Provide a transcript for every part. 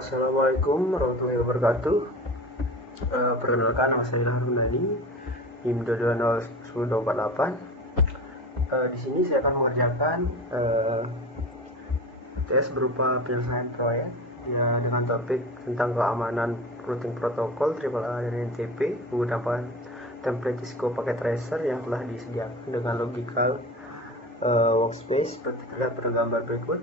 Assalamualaikum warahmatullahi wabarakatuh. Perkenalkan, nama saya Ilham Runani, NIM 2201048. Di sini saya akan mengerjakan tes berupa penyelesaian proyek ya, dengan topik tentang keamanan routing protokol AAA dan NTP menggunakan template Cisco Packet Tracer yang telah disediakan dengan logical workspace seperti terlihat pada gambar berikut.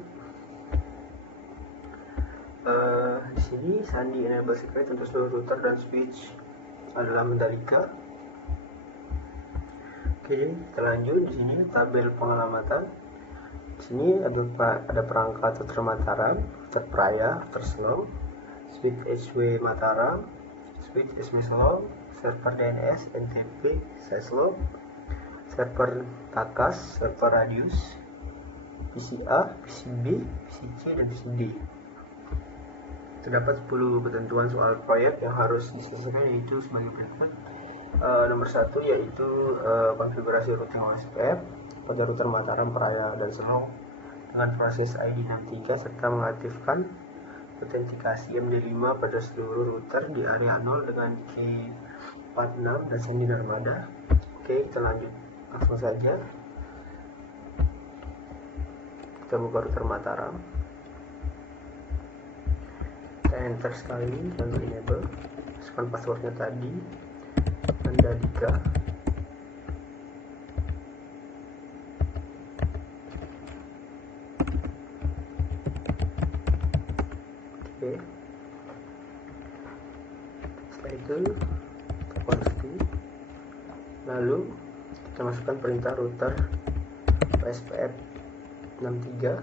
Di sini sandi enable secret untuk seluruh router dan switch adalah Mandalika. Oke, kita lanjut. Di sini tabel pengamatan. Di sini ada perangkat router Mataram, router Praya, router Slow, switch HW Mataram, switch SW Slow, server DNS, NTP, Slow, server Takas, server Radius, PCA, PCB, PCC, dan PCD. Terdapat 10 ketentuan soal proyek yang harus diselesaikan, yaitu sebagai berikut. Nomor 1 yaitu konfigurasi routing OSPF pada router Mataram, Praya, dan Slow dengan proses ID 63 serta mengaktifkan autentikasi MD5 pada seluruh router di area 0 dengan key 46 dan sandi Narmada. Oke, kita lanjut langsung saja. Kita buka router Mataram, kita enter sekali lalu enable, masukkan passwordnya tadi, Mandalika. Oke, setelah itu kita konfig, lalu kita masukkan perintah router OSPF 63.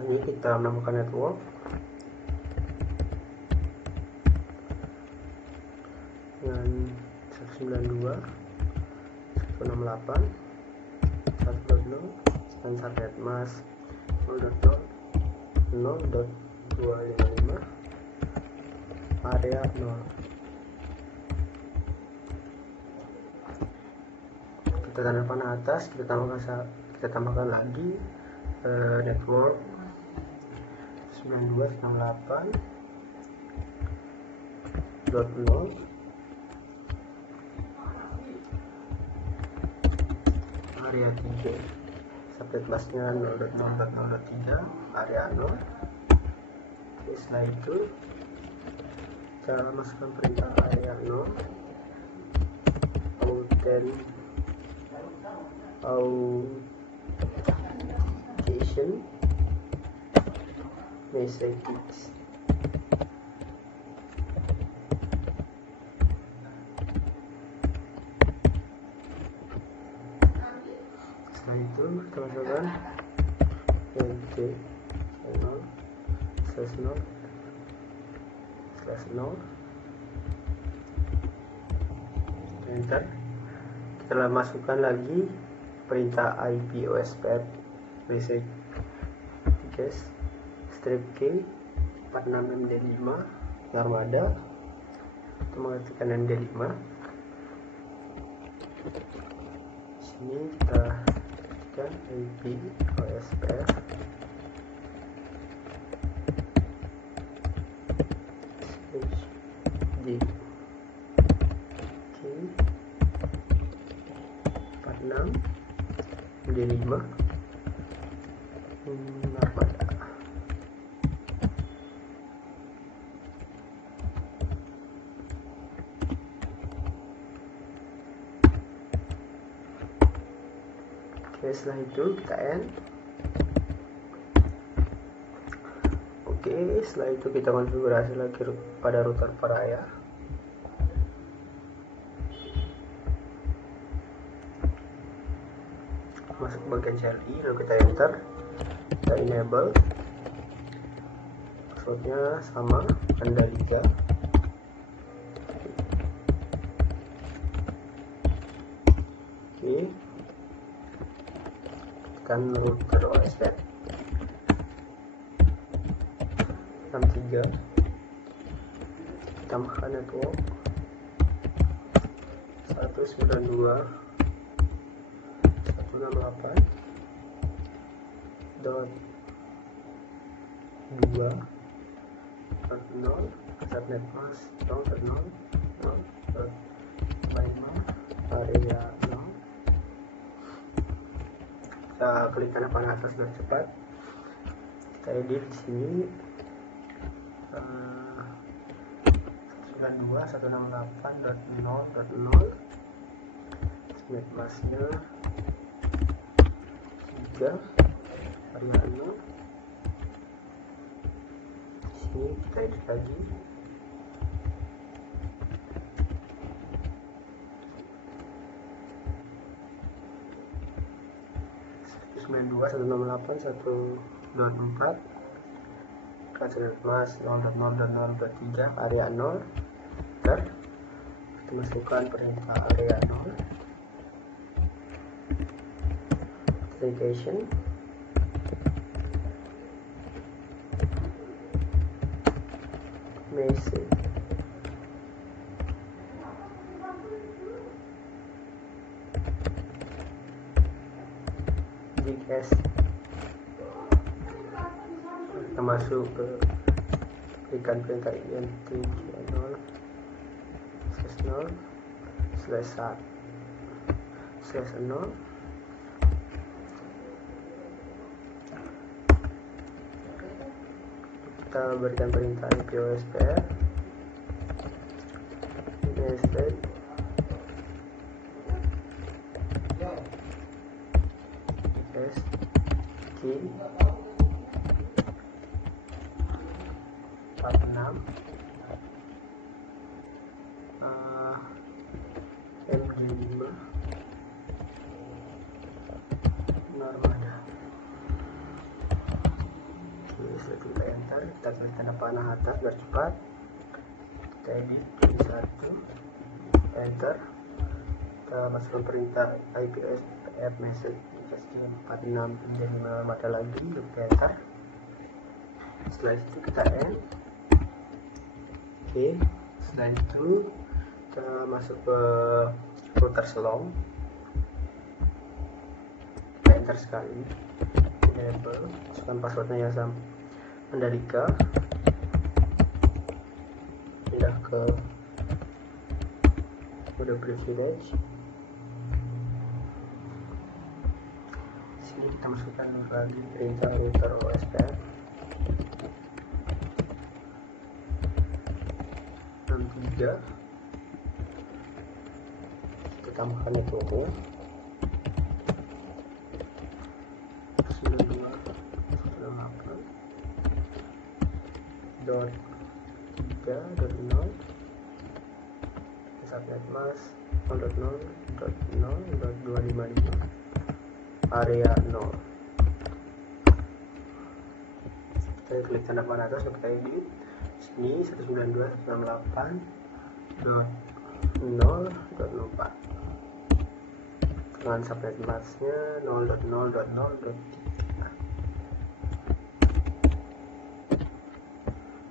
Ini kita menambahkan network dengan 192, 168, 1.0 dan target mask 0.0.255 area 0. Kita tandai atas, kita tambahkan lagi network 92.98.0 area 3, subnet busnya 0.0.0.3 area 0. Oke, setelah itu kita masukkan perintah area 0 authentication messages. Setelah itu kita masukkan nt 0/0/0 enter. Kita masukkan lagi perintah IP OSPF basic strip key 46 MD5 Narmada, kita mengetikkan MD5. Sini kita ketikkan IP OSPF di key 46 MD5 Narmada. Oke, setelah itu kita end. Oke, setelah itu kita konfigurasi lagi pada router Praya. Masuk bagian CLI, lalu kita enter, kita enable, passwordnya sama, Mandalika. Oke, tekan router OSPF 63, tambahkan network 1 192.2.0 subnet mask 0.0.0.5 area 0. Kita klik tanda panah atas biar cepat. Kita edit di sini 192.168.0.0 subnet masknya 3 area 0. Ini kita edit lagi subnet mask 0.0.0.3 area 0. Kita masukkan perintah area 0 authentication message JS. Kita masuk ke berikan perintah identity 0/1/0. Kita berikan perintah IP OSPF message key 46 MD5 Narmada. Setelah kita enter, kita klik tanda panah atas biar cepat. Kita edit pilih 1, enter. Kita masukkan perintah IP OSPF message 46 menjadi mata lagi, kita enter. Setelah itu kita end. Oke, setelah itu kita masuk ke router Selong. Kita enter sekali, enable, masukkan passwordnya yang sama Mandalika, pindah ke mode privilege. Sini kita masukkan lagi perintah router OSPF 63. Kita tambahkan networknya 92.3.0 subnet mask 0.0.0.255 area 0. Kita klik tanda panah atas untuk edit. Sini 192.168.0.4 dengan subnet masknya 0.0.0.3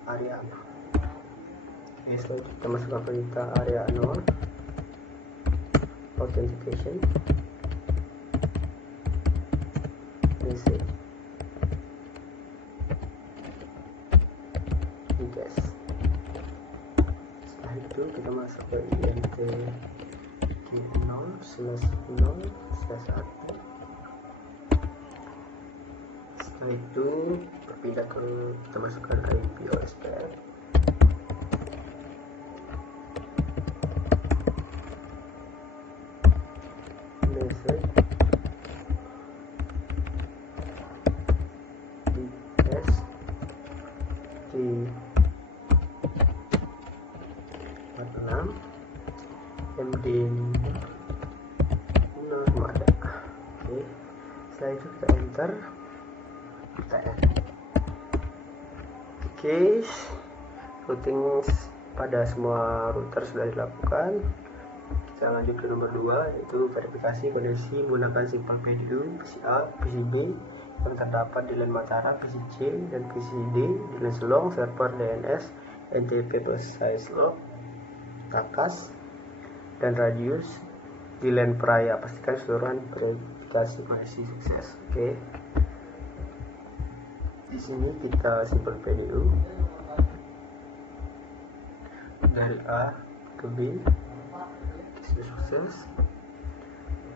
area 0. Oke, setelah itu kita masukkan perintah area 0 authentication message JS. Setelah itu kita masuk ke INT 0/0/1. Setelah itu berpindah ke kita masukkan IP OSPF message JS di 46 MD Narmada. Oke, setelah itu kita enter, kita end. Oke, routing pada semua router sudah dilakukan. Kita lanjut ke nomor 2, yaitu verifikasi koneksi menggunakan Simple PDU, PCA, PCB yang terdapat di LAN Mataram, PCC, dan PCD di LAN Selong, server DNS, NTP plus size log, takas, dan radius di LAN Praya. Pastikan keseluruhan verifikasi masih sukses. Oke. Di sini kita simpan PDU dari A ke B, sudah sukses.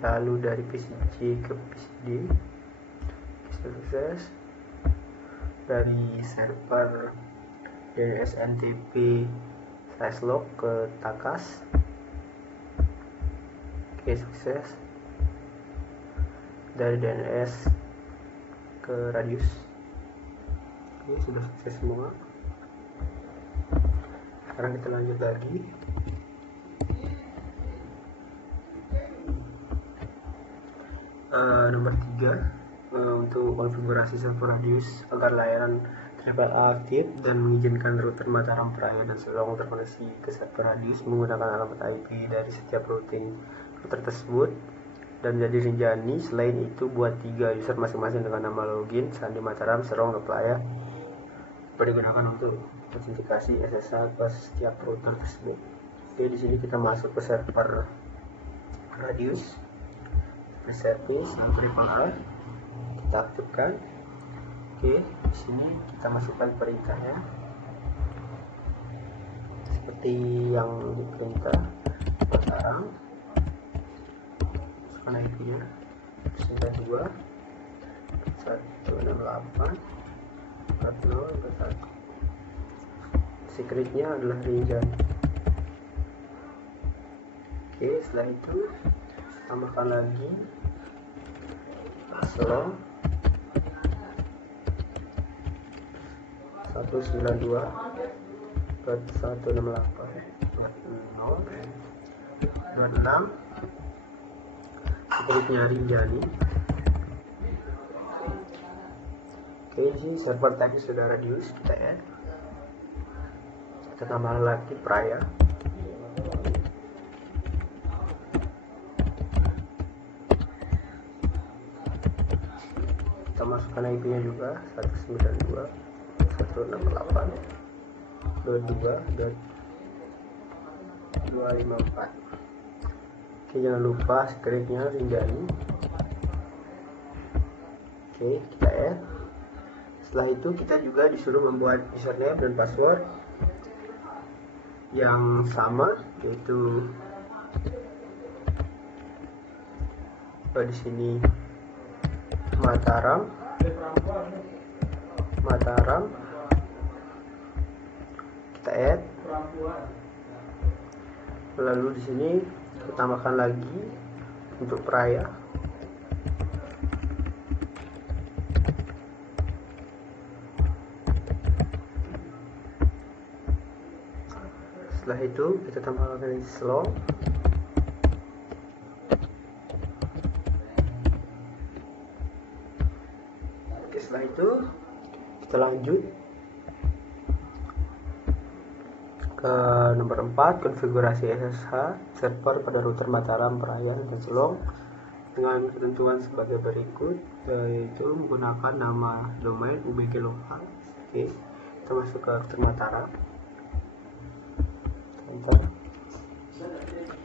Lalu dari PCC ke PCD, sudah sukses. Dari server DNS NTP /log ke Takas, oke, sukses. Dari DNS ke Radius, oke, sudah sukses semua. Sekarang kita lanjut lagi. Nomor 3, untuk konfigurasi server Radius agar layanan AAA aktif dan mengizinkan router Mataram Praya dan Selong terkoneksi ke server Radius menggunakan alamat IP dari setiap router tersebut dan menjadi rinjani. Selain itu, buat 3 user masing-masing dengan nama login Sandi Mataram, Serong, dan Praya digunakan untuk autentikasi SSH ke setiap router tersebut. Oke, di sini kita masuk ke server Radius, service yang triple A, kita aktifkan. Oke, di sini kita masukkan perintahnya seperti yang diperintah sekarang. Masukkan IP-nya 92 168 40 1. Secretnya adalah Rinjan. Oke, setelah itu tambahkan lagi Selong 192 168 0 26. Secretnya Rinjani. Oke, ini server type sudah Radius, kita add. Kita tambah lagi Praya. Kita masukkan IP-nya juga 192 168 22 dan 254. Oke, jangan lupa scriptnya Rinjani. Oke, kita add. Setelah itu kita juga disuruh membuat username dan password yang sama, yaitu di sini Mataram, kita add. Lalu di sini kita tambahkan lagi untuk Praya. Setelah itu kita tambahkan lagi Selong. Oke, setelah itu kita lanjut ke nomor 4, konfigurasi SSH server pada router Mataram, Praya, dan Selong dengan ketentuan sebagai berikut, yaitu menggunakan nama domain UBG lokal. Oke, kita masuk ke router Mataram.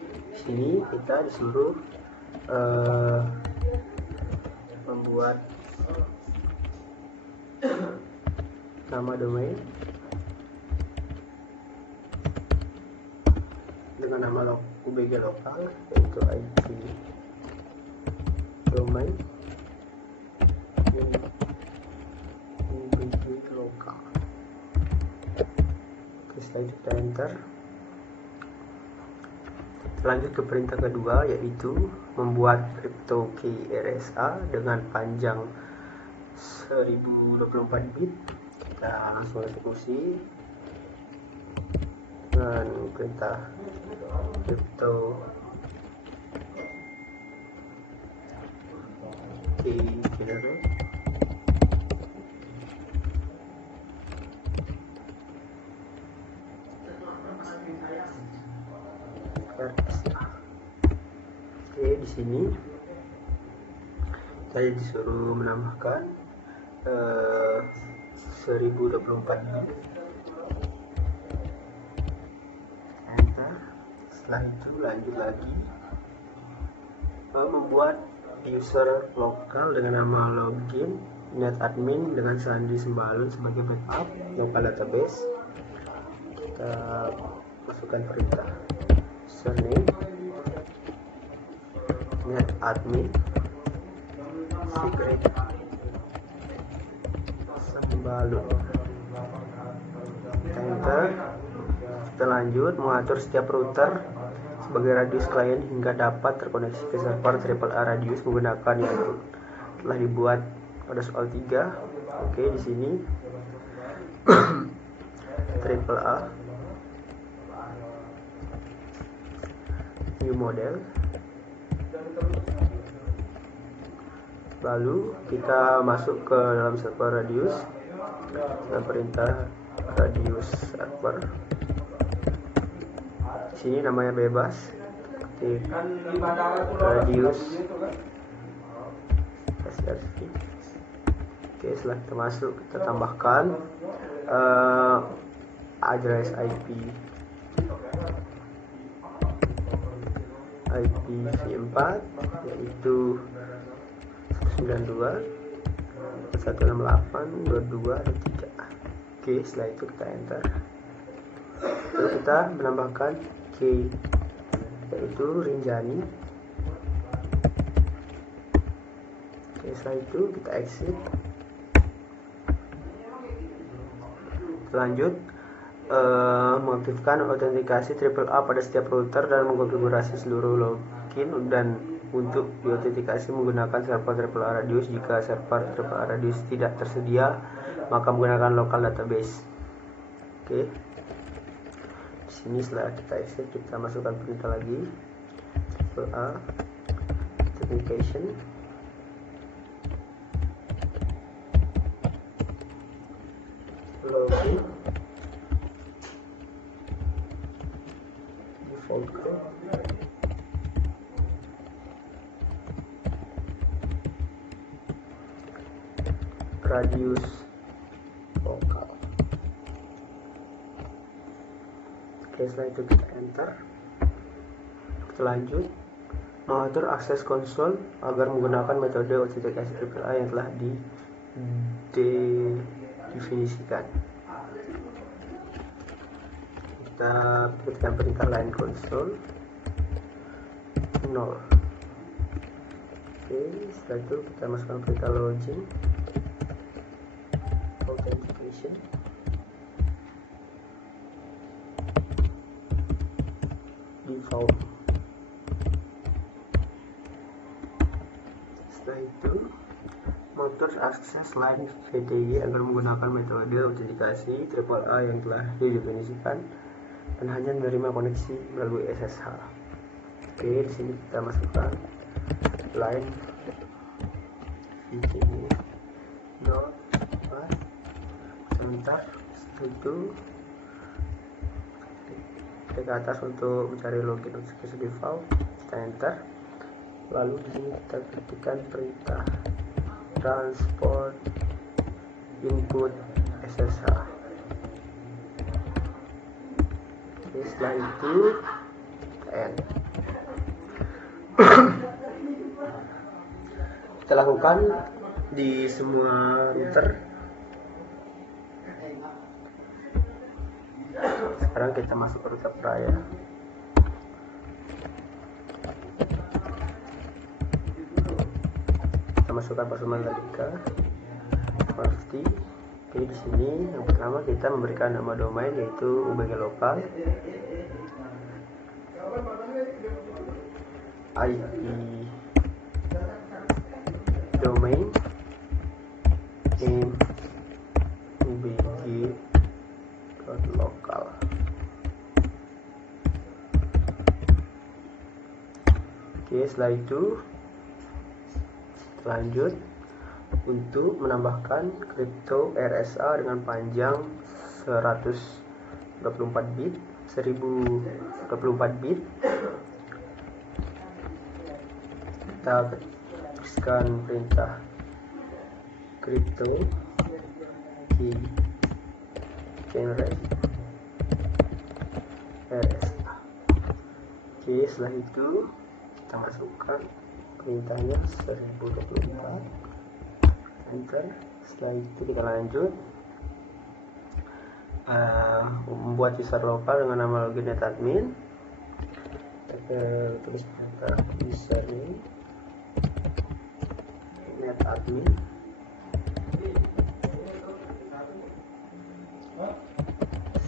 Di sini kita disuruh membuat nama domain dengan nama UBG lokal, yaitu IP domain UBG lokal. Oke, setelah itu kita enter. Lanjut ke perintah kedua, yaitu membuat crypto key RSA dengan panjang 1024 bit. Kita langsung eksekusi dengan perintah crypto key generate. Oke, di sini saya disuruh menambahkan 1024 bit. Enter. Setelah itu lanjut lagi membuat user lokal dengan nama login, netadmin dengan sandi sembalun sebagai backup local database. Kita masukkan perintah username netadmin secret sembalun, kita enter. Kita lanjut mengatur setiap router sebagai radius klien hingga dapat terkoneksi ke server AAA radius menggunakan yang telah dibuat pada soal 3. Oke, di sini AAA new model. Lalu kita masuk ke dalam server radius dengan perintah radius server. Di sini namanya bebas, ketik radius srv. Oke, setelah kita masuk, kita tambahkan address IPv4 yaitu 192.168.22.3. Oke, setelah itu kita enter. Lalu kita menambahkan key yaitu Rinjani. Oke, setelah itu kita exit. Lanjut mengaktifkan autentikasi AAA pada setiap router dan mengkonfigurasi seluruh login dan untuk diautentikasi menggunakan server AAA radius. Jika server AAA radius tidak tersedia, maka menggunakan local database. Oke. Di sini setelah kita exit, kita masukkan perintah lagi AAA authentication. Login default code radius lokal. Oke, setelah itu kita enter. Kita lanjut mengatur akses konsol agar menggunakan metode autentikasi AAA yang telah didefinisikan. Kita berikan perintah line console 0. Oke, setelah itu kita masukkan perintah login authentication. Default. Setelah itu mengatur akses line VDI agar menggunakan metode autentikasi AAA yang telah didefinisikan dan hanya menerima koneksi melalui SSH. Oke, di sini kita masukkan line VDI sebentar. Setelah itu klik ke atas untuk mencari login authentication default, kita enter. Lalu di sini kita ketikkan perintah transport input SSH. Oke, setelah itu kita end. Kita lakukan di semua router. Sekarang kita masuk ke router Praya. Kita masukkan password Mandalika pasti. Oke, di sini yang pertama kita memberikan nama domain yaitu UBG lokal, IP domain, name ubg.lokal. Oke, setelah itu lanjut untuk menambahkan kripto RSA dengan panjang 1024 bit. Kita tuliskan perintah crypto key generate RSA. Oke, setelah itu kita masukkan perintahnya 1024, enter. Setelah itu kita lanjut membuat user lokal dengan nama login netadmin. Kita tulis perintah username netadmin,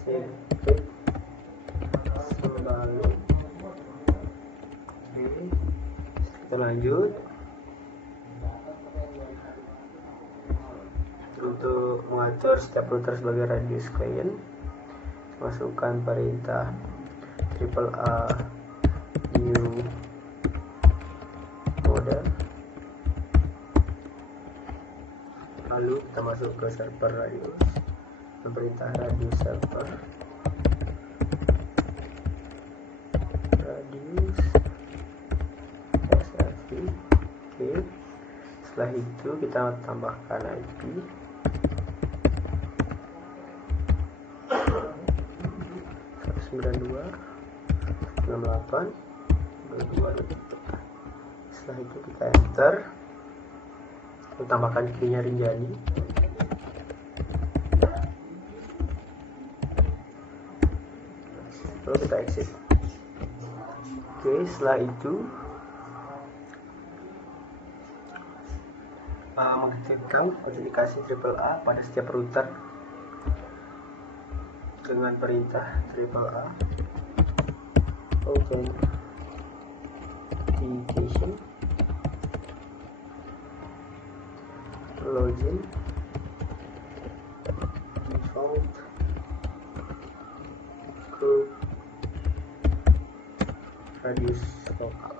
secret sembali. Oke, kita lanjut. Untuk mengatur setiap router sebagai radius client, masukkan perintah AAA new model, lalu kita masuk ke server radius, perintah radius server radius SRV. Oke, setelah itu kita tambahkan IP 192.168.223. Setelah itu kita enter, kita tambahkan key-nya Rinjani. Lalu kita exit. Oke, setelah itu mengaktifkan autentikasi AAA pada setiap router dengan perintah AAA authentication login default group radius lokal.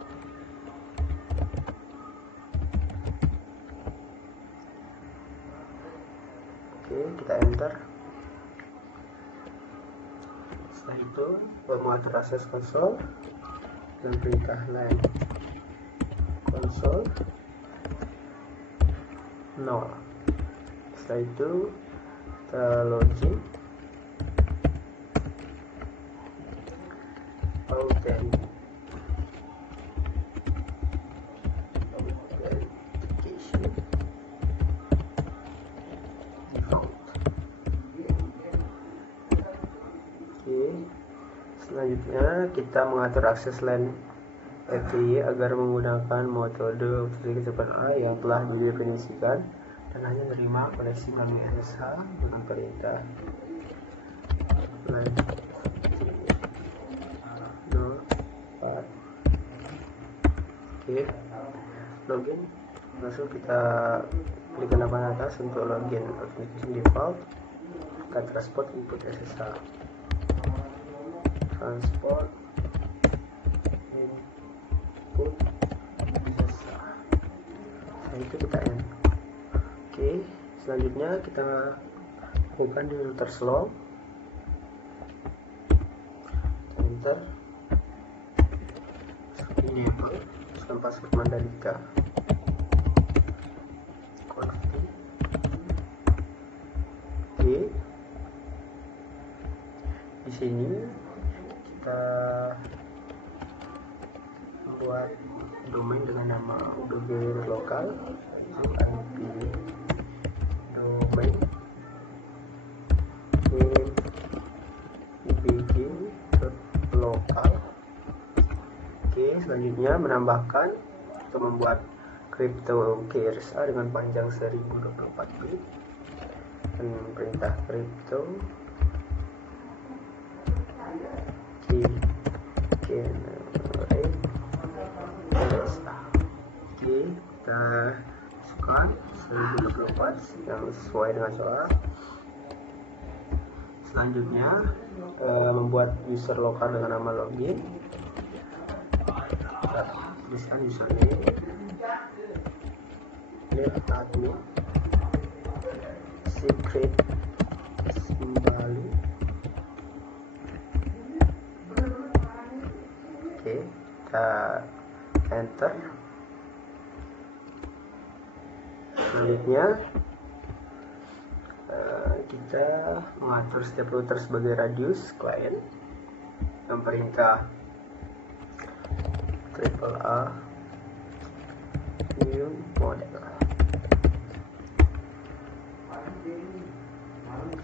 Oke, kita enter. Setelah itu mengatur akses konsol dan perintah line konsol 0. Setelah itu kita login authentication default. Oke, selanjutnya kita mengatur akses LAN FTP agar menggunakan metode autentikasi AAA yang telah didefinisikan dan hanya menerima koneksi melalui SSH dengan perintah LAN 04. Oke, login. Langsung kita klik lampan atas untuk login authentication default. Kita transport input SSH, transport input SSH. Setelah itu kita end. Oke, selanjutnya kita lakukan di router slow, enter. Enable, masukkan password Mandalika, config. Oke, di sini kita membuat domain dengan nama domain lokal, IP domain name ibg.local. Oke, selanjutnya menambahkan atau membuat crypto KRSA dengan panjang 1024 bit dan perintah crypto generate KRSA. Oke, kita masukkan 1024 yang sesuai dengan soal. Selanjutnya membuat user lokal dengan nama login. Tuliskan username netadmin, secret sembali. Oke, kita enter. Selanjutnya kita mengatur setiap router sebagai radius client dan perintah AAA new model.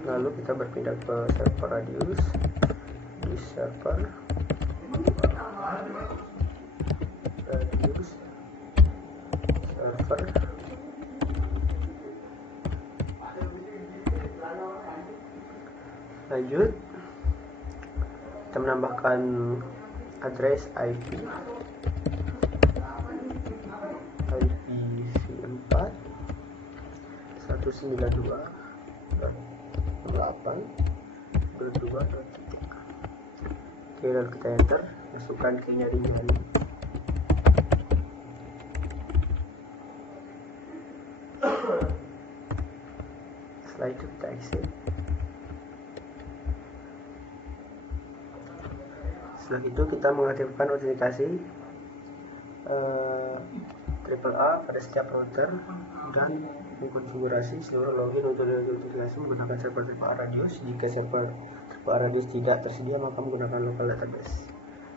Lalu kita berpindah ke server radius di server radius server. Lanjut, kita menambahkan address IP IPv4 192.8.2.3. Oke, lalu kita enter, masukkan key-nya di sini. Setelah itu kita exit. Setelah itu kita mengaktifkan autentikasi AAA pada setiap router dan mengkonfigurasi seluruh login untuk autentikasi menggunakan server AAA radius. Jika server AAA radius tidak tersedia, maka menggunakan local database.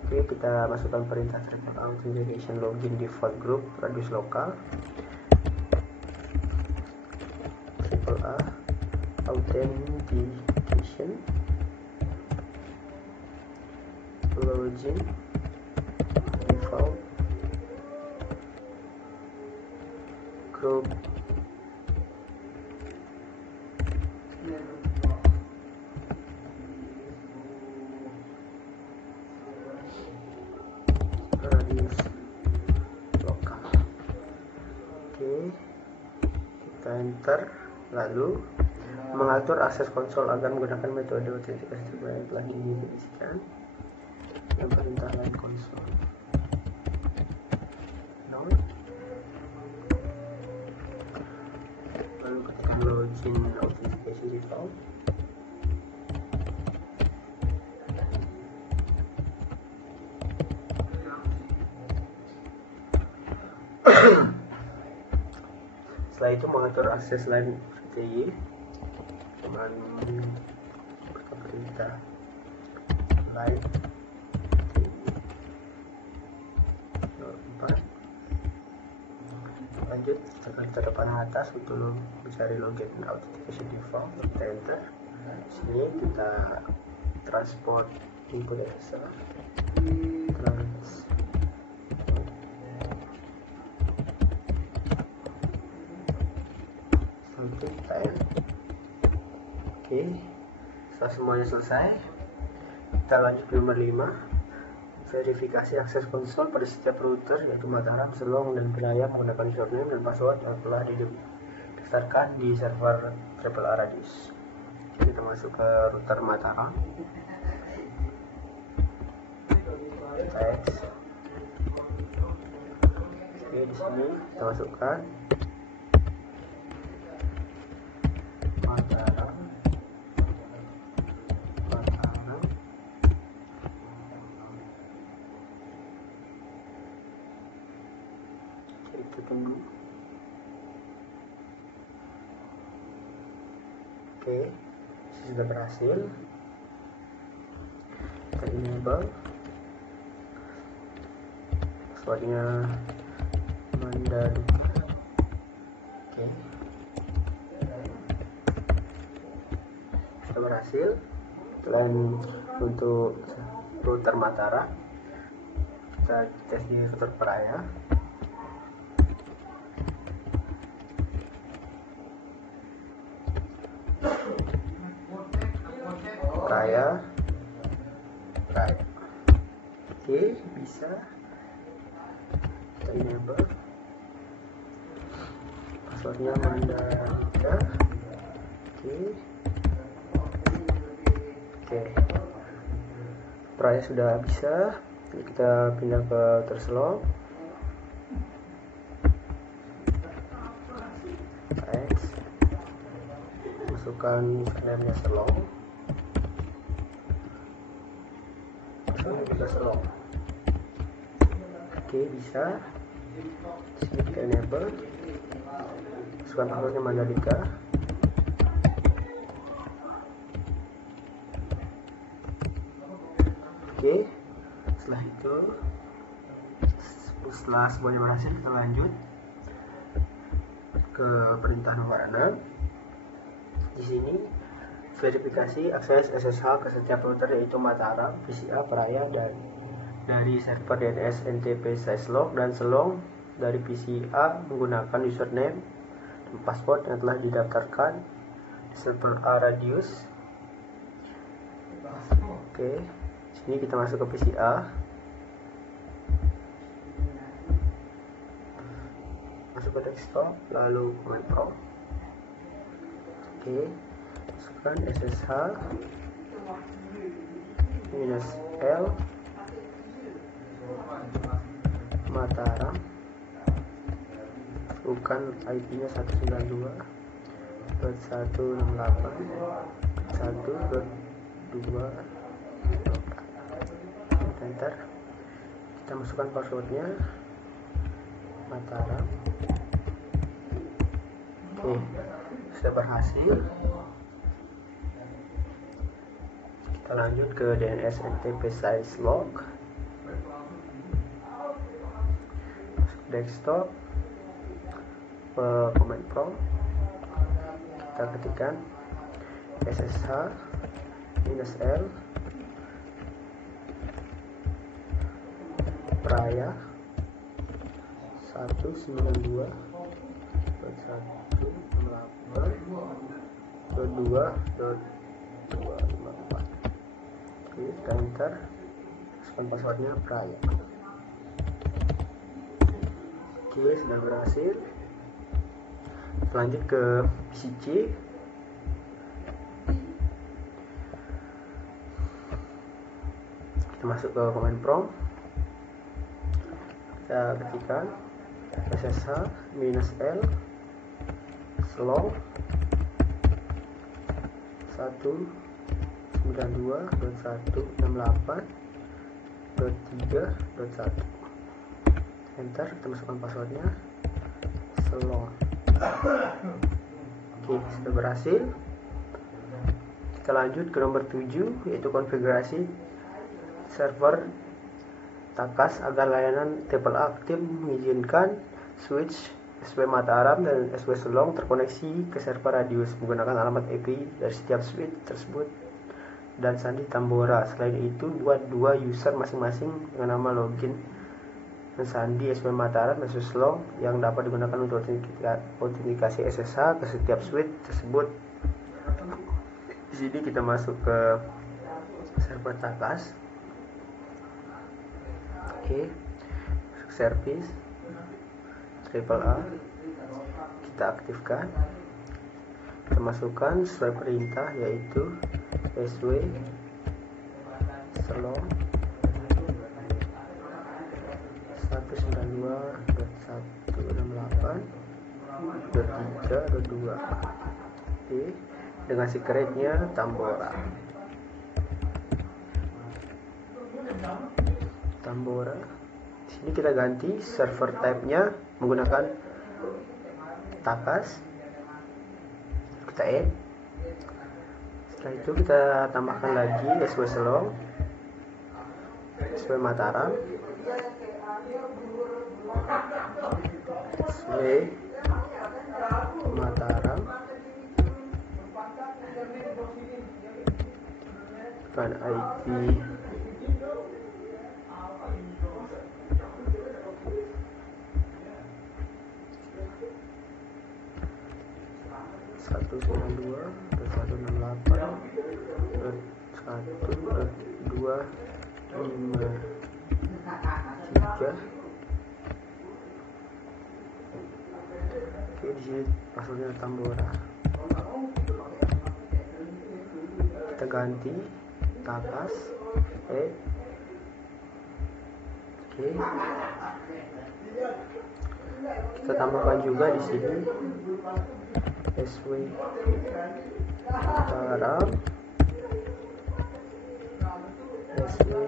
Oke, kita masukkan perintah AAA authentication login default group radius lokal. AAA authentication login default group radius lokal. Oke, kita enter, lalu mengatur akses konsol agar menggunakan metode autentikasi yang telah didefinisikan. Yang perintah line konsol lalu ketika login authentication default. Setelah itu mengatur akses line VTY dengan perintah line 4. Lanjut, kita depan atas untuk mencari login authentication default. Kita enter. Sini kita transport input SSL. Oke, setelah semuanya selesai, kita lanjut ke nomor 5. Verifikasi akses konsol pada setiap router, yaitu Mataram, Selong, dan Wilayah menggunakan username dan password yang telah didaftarkan di server AAA radius. Kita masuk ke router Mataram. Teks. Oke, di sini kita masukkan Mataram. Kita tunggu. Oke, sudah berhasil. Kita enable. Passwordnya Mandaduka. Oke, sudah berhasil. Selain untuk router Mataram, kita tes di router Praya. Praya. Oke, bisa. Kita enable. Passwordnya Mandaduka. Oke. Praya sudah bisa. Jadi kita pindah ke Terselong. Masukkan username-nya Selong. Selong. Oke, bisa. Sini kita enable. Masukkan passwordnya Mandalika. Oke, setelah itu, setelah semuanya berhasil, kita lanjut. ke perintah nomor 6. Di sini verifikasi akses SSH ke setiap router yaitu Mataram, PCA, Praya, dan dari server DNS NTP Sizelog dan Selong dari PCA menggunakan username dan password yang telah didaftarkan di server A Radius. Oke, sini kita masuk ke PCA, masuk ke desktop, lalu command prompt. Oke, masukkan SSH -L Mataram, bukan IP-nya 192.168.1.2. Enter. Kita masukkan passwordnya Mataram. Oke, sudah berhasil. Kita lanjut ke DNS NTP Sizelog. Desktop, command prompt, kita ketikkan SSH -L Praya 192.168.2.254. Kita enter, masukkan passwordnya Praya. Oke, sudah berhasil. Lanjut ke PC. Kita masuk ke command prompt, kita ketikkan SSH -L Selong 192.168.3.1. Enter, kita masukkan passwordnya Selong. Oke, sudah berhasil. Kita lanjut ke nomor 7, yaitu konfigurasi server Takas agar layanan TPL aktif mengizinkan switch SW Mataram dan SW Selong terkoneksi ke server Radius menggunakan alamat IP dari setiap switch tersebut dan sandi Tambora. Selain itu, buat dua user masing-masing dengan nama login dan sandi SW Mataram dan SW Selong yang dapat digunakan untuk autentikasi SSH ke setiap switch tersebut. Di sini kita masuk ke server Takas. Oke, service AAA, kita aktifkan. Kita masukkan sesuai perintah yaitu SW Selong 192.168.3.2. Oke, dengan secretnya Tambora. Di sini kita ganti server type-nya menggunakan Takas. Kita add. Setelah itu kita tambahkan lagi SW Selong, SW Mataram, SW Mataram, dan IP (192.168.1.253). Oke, di sini passwordnya Tambora. Kita ganti Takas. Oke. Kita tambahkan juga di sini SW Mataram, SW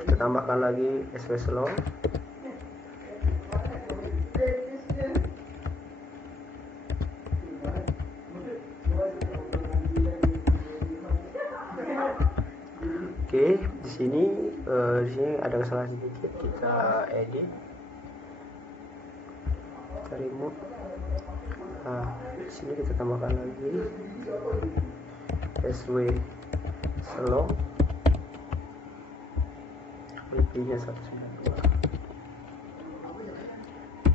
kita tambahkan lagi SW Selong. Oke, Oke, di sini ada kesalahan sedikit, kita edit, kita remove. Nah, di sini kita tambahkan lagi SW slow, IP-nya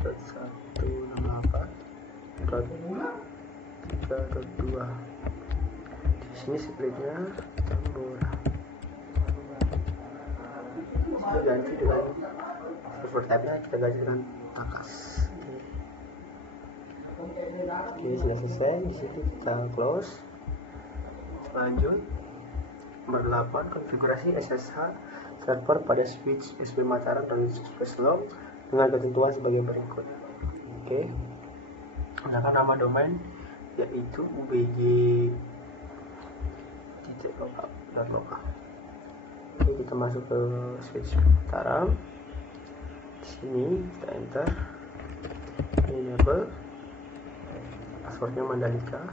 198.168.3.2. Di sini splitnya Tambora. Kita ganti dengan server type-nya, kita ganti dengan Takas. Oke, sudah selesai. Di situ kita close. Lanjut. Nomor 8, konfigurasi SSH server pada switch SP Mataram dan switch Long dengan ketentuan sebagai berikut. Oke. Gunakan nama domain yaitu ubg.local. Oke, kita masuk ke switch Mataram. Di sini kita enter, enable, passwordnya Mandalika.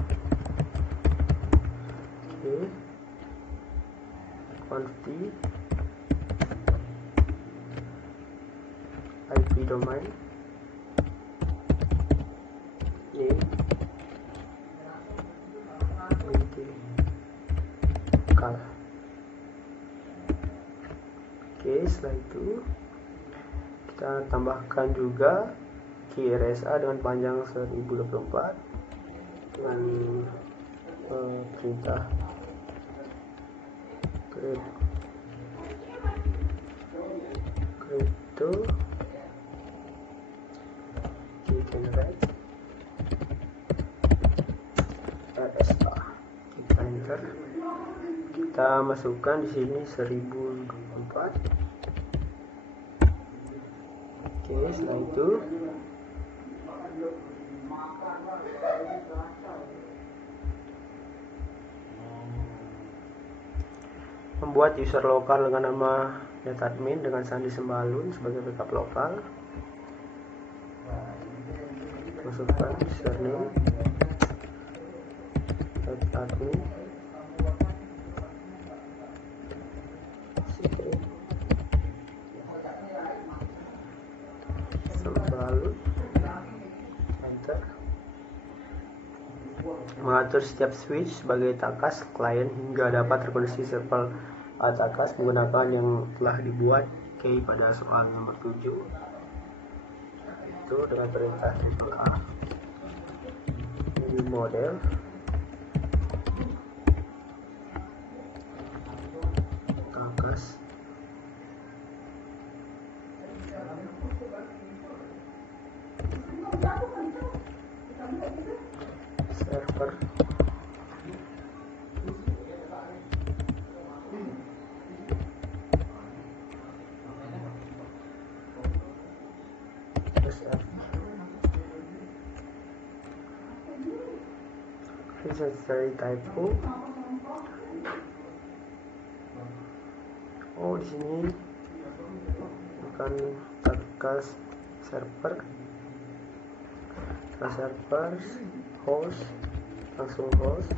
Oke, konfig IP domain ini kal. Oke, setelah itu kita tambahkan juga key RSA dengan panjang 1024 dengan perintah crypto generate RSA. Kita enter, kita masukkan di sini 1024. Oke, setelah itu membuat user lokal dengan nama netadmin dengan sandi sembalun sebagai backup lokal. Masukkan username netadmin, secret sembalun, enter. Mengatur setiap switch sebagai takas klien hingga dapat terkoneksi server takas menggunakan yang telah dibuat pada soal nomor 7, itu dengan perintah A. Ini model takas server necessary typo. Oh, di sini bukan takas server, host, langsung host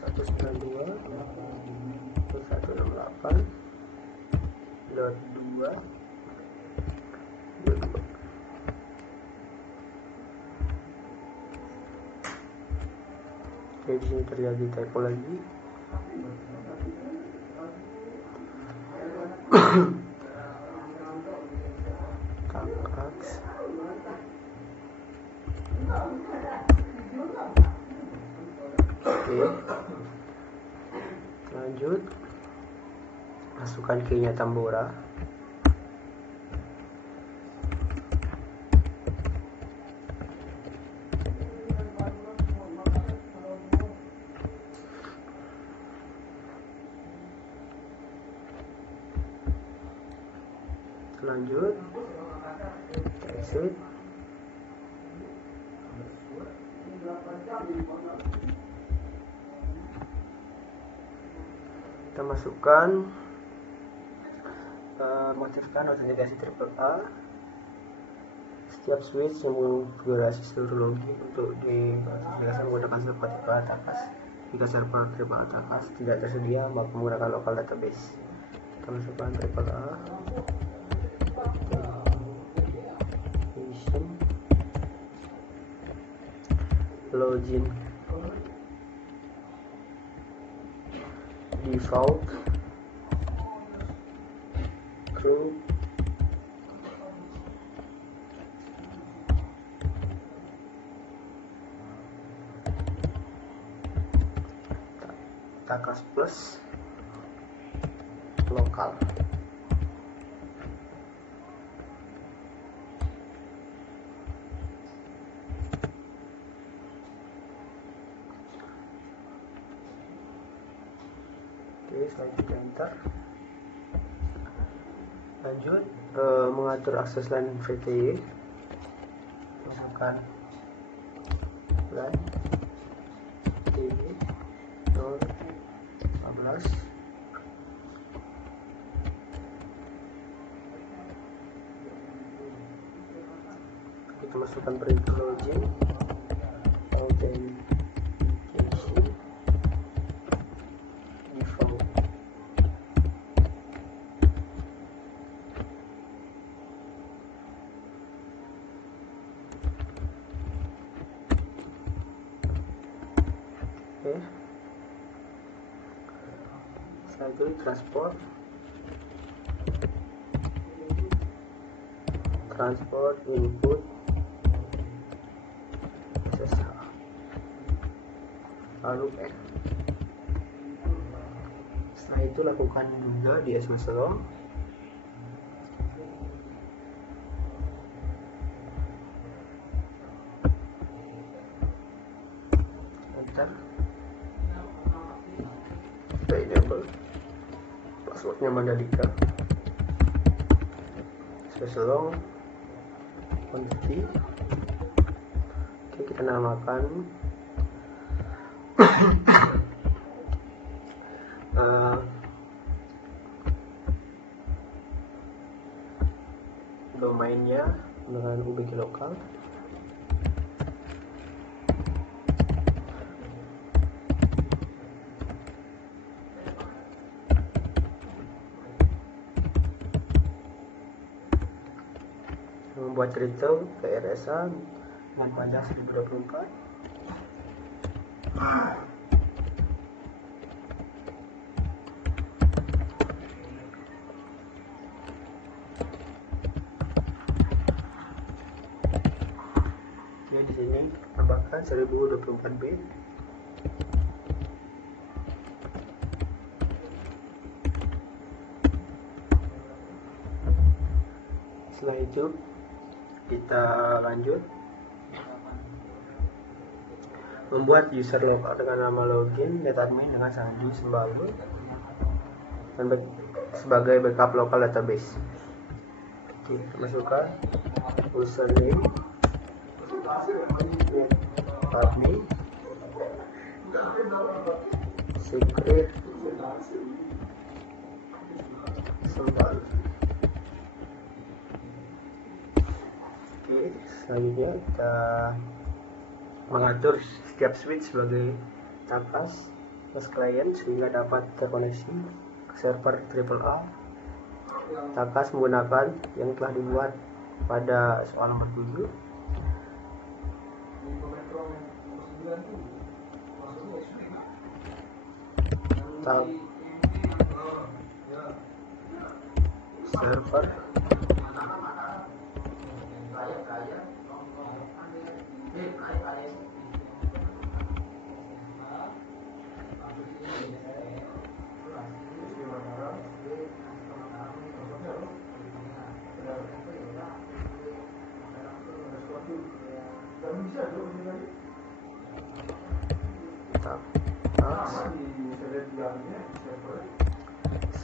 192.168.2. Oke, di sini terjadi typo lagi. Takas. Oke, lanjut, masukkan key-nya Tambora. Lanjut, kita exit. Kita masukkan mengaktifkan autentikasi triple A. Setiap switch yang mengkonfigurasi seluruh login untuk dikonfigurasi menggunakan server takas. Jika server triple A Takas tidak tersedia, maka menggunakan local database. Kita masukkan triple A login default crew Takas plus lokal. Oke, selanjutnya enter. Lanjut mengatur akses LAN VTY. Masukkan LAN VTY 015. Kita masukkan perintah login authentication default. Oke, setelah itu transport input SSH lalu N. Setelah itu lakukan juga di SMS Hello. Enter. Kita enable passwordnya Mandalika. SMS Hello quantity. Oke, kita namakan domainnya dengan UBK lokal. Membuat retail ke RSA dengan panjang 1024. Oke, di sini tambahkan 1024 bit. Setelah itu kita lanjut membuat user logout dengan nama login, netadmin dengan sandi sembahlu dan sebagai backup lokal database. Oke, masukkan username admin secret sembahlu. Oke, selanjutnya kita mengatur setiap switch sebagai Takas plus client sehingga dapat terkoneksi ke server AAA. Takas menggunakan yang telah dibuat pada soal nomor 7. Server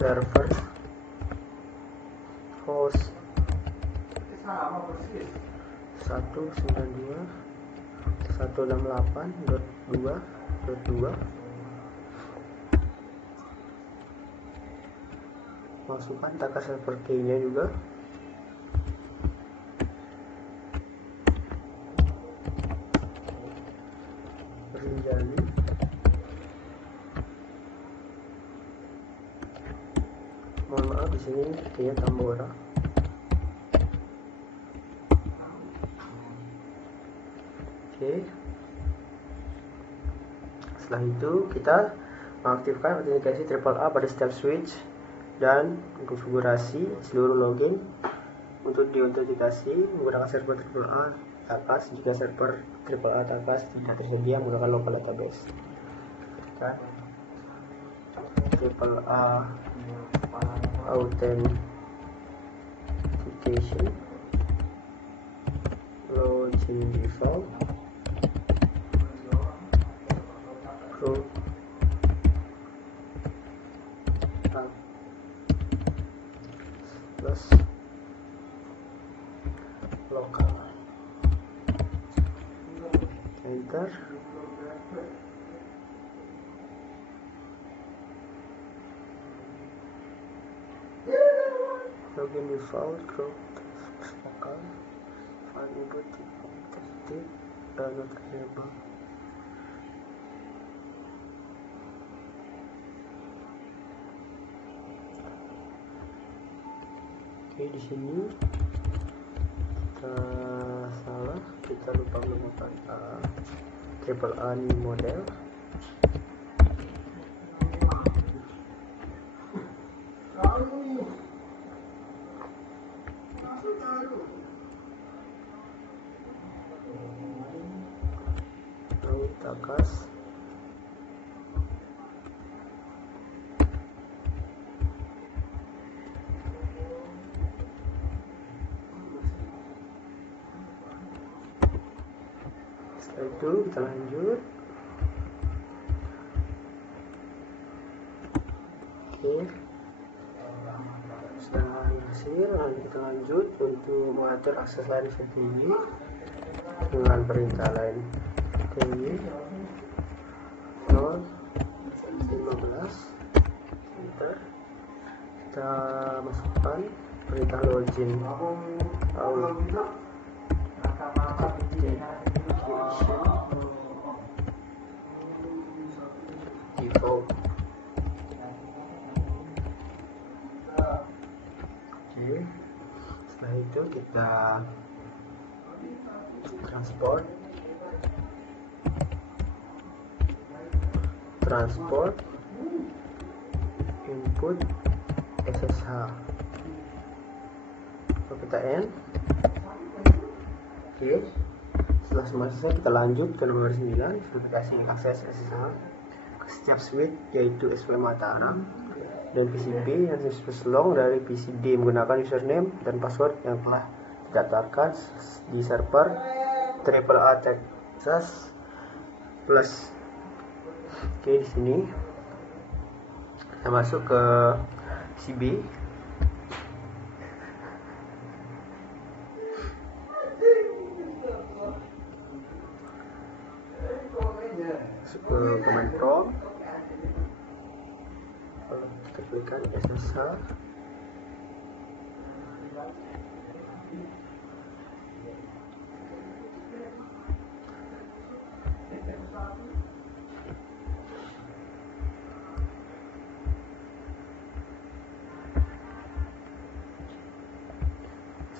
server host 192.168.2.2. Masukkan Takas server key-nya juga. Rinjani Mohon maaf, di sini kayaknya Tambora. Oke. Setelah itu kita mengaktifkan autentikasi AAA pada setiap switch dan konfigurasi seluruh login. Untuk diautentikasi menggunakan server AAA Takas. Jika server AAA Takas tidak tersedia, menggunakan local database. Kan? AAA authentication login default pro plus lokal, enter. Login default group lokal file input titik not available. Oke, di sini kita salah, kita lupa menemukan AAA new model. Lalu Takas. Setelah itu kita lanjut. Oke, setelah hasil kita lanjut untuk mengatur akses lain TI dengan perintah lain TI 015. Enter. Kita masukkan perintah login default. Oke, setelah itu kita transport input SSH. Lalu kita end. Oke, setelah semua selesai kita lanjut ke nomor 9, verifikasi akses SSH ke setiap switch, yaitu SW Mataram dan PCB yang long dari PCD menggunakan username dan password yang telah didaftarkan di server AAA Texas Plus. Oke, di sini kita masuk ke PCB. Masuk ke command prompt. Kita klikkan SSH.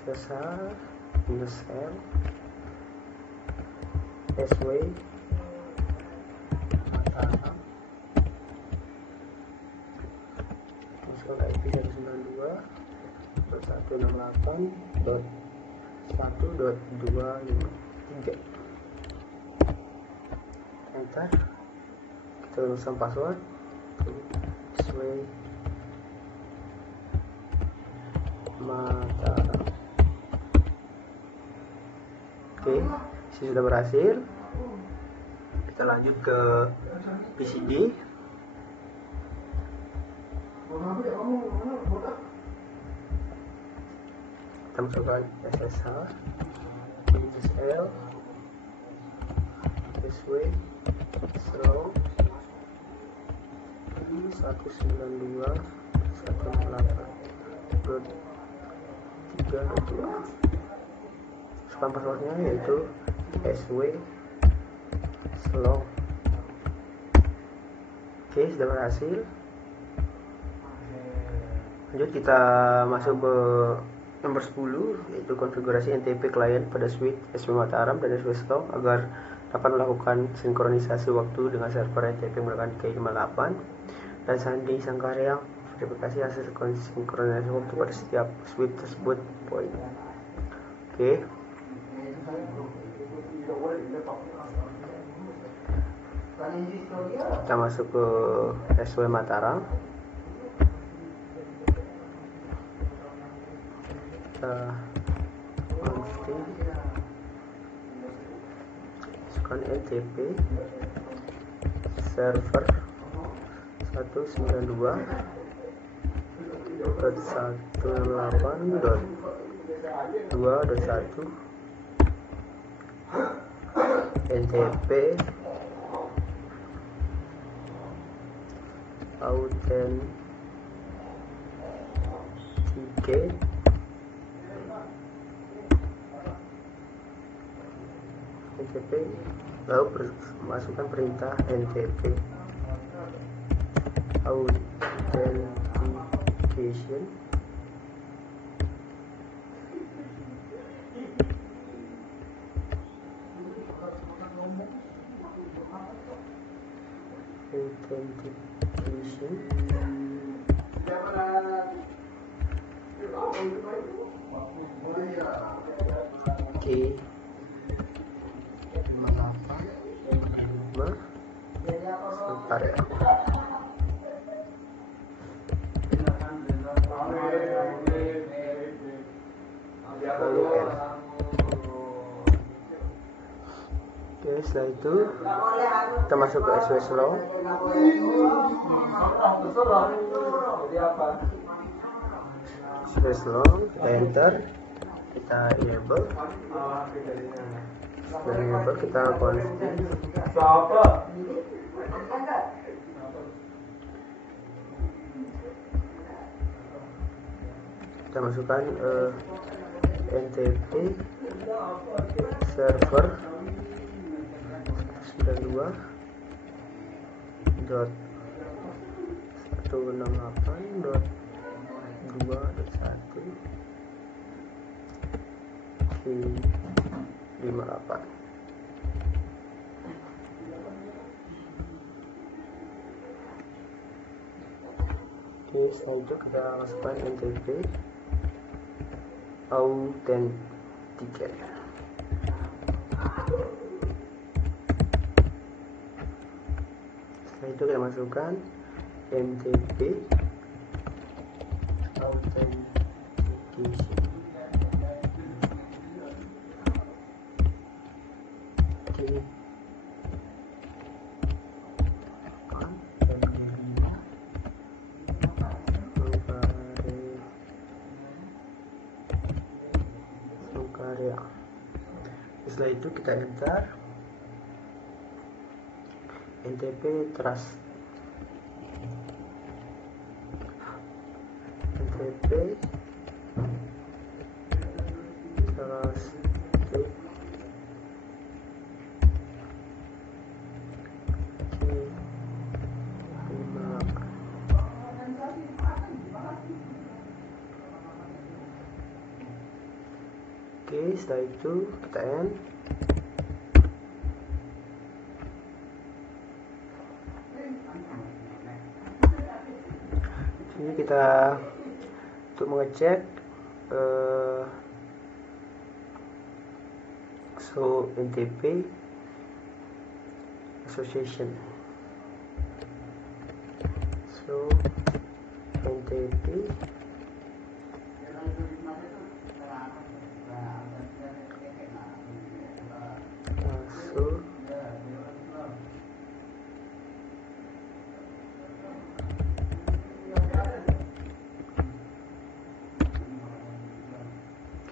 SSH -L SW Mataram. Masuk ke IP 192.168.1.253. Enter. Kita tuliskan password SW Mataram. Oke, sudah berhasil. Kita lanjut ke PCD. Kita masukkan SSH SSL SW slow 192.168.3.2. Masukkan passwordnya yaitu SW slow. Oke, sudah berhasil. Lanjut kita masuk ke nomor 10, yaitu konfigurasi NTP client pada switch SW Mataram dan SW Slow agar dapat melakukan sinkronisasi waktu dengan server NTP menggunakan K58 dan Sandi Sangkarya verifikasi hasil sinkronisasi waktu pada setiap switch tersebut. Poin. Oke. Kita masuk ke SW Mataram. Masukkan NTP server 192.168.2.1 NTP authenticate NTP, lalu masukkan perintah NTP authentication K 58 Sangkarya. Lalu N. Oke, setelah itu kita masuk ke SW Slow. SW Slow, kita enter, kita enable. Setelah enable kita config. Kita masukkan NTP server 92.168.2.1 K58. Oke, setelah itu kita masukkan NTP authenticate. Setelah itu kita masukkan NTP authentication. Sangkarya. Setelah itu kita enter NTP trust NTP trust Oke, setelah itu kita end. Ini kita untuk mengecek so NTP association, so NTP masuk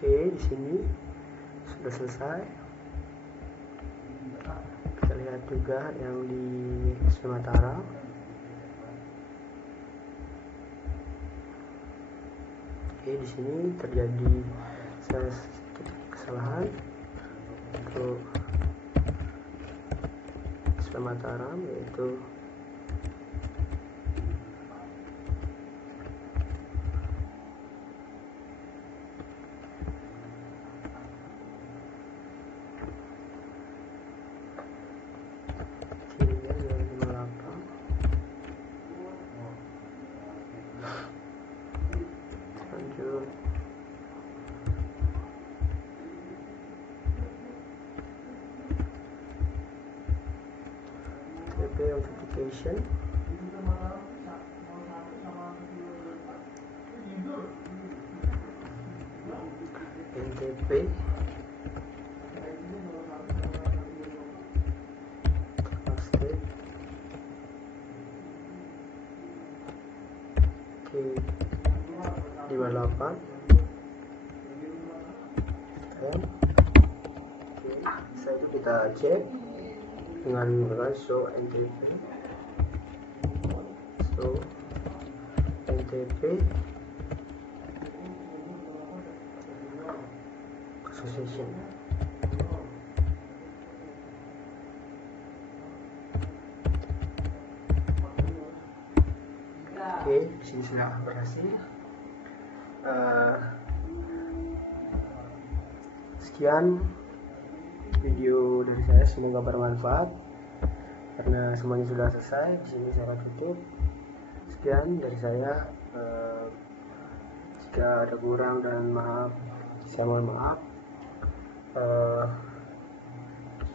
Oke, di sini sudah selesai. Kita lihat juga yang di Sumatera. Oke, di sini terjadi sedikit kesalahan untuk Sumatera, yaitu Association, NTP, State, K58, setelah itu kita cek dengan show NTP Association. Oke, di sini sudah berhasil. Sekian video dari saya, semoga bermanfaat. Karena semuanya sudah selesai, di sini saya tutup. Sekian dari saya. Jika ada kurang dan maaf, saya mohon maaf.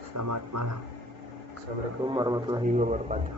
Selamat malam. Assalamualaikum warahmatullahi wabarakatuh.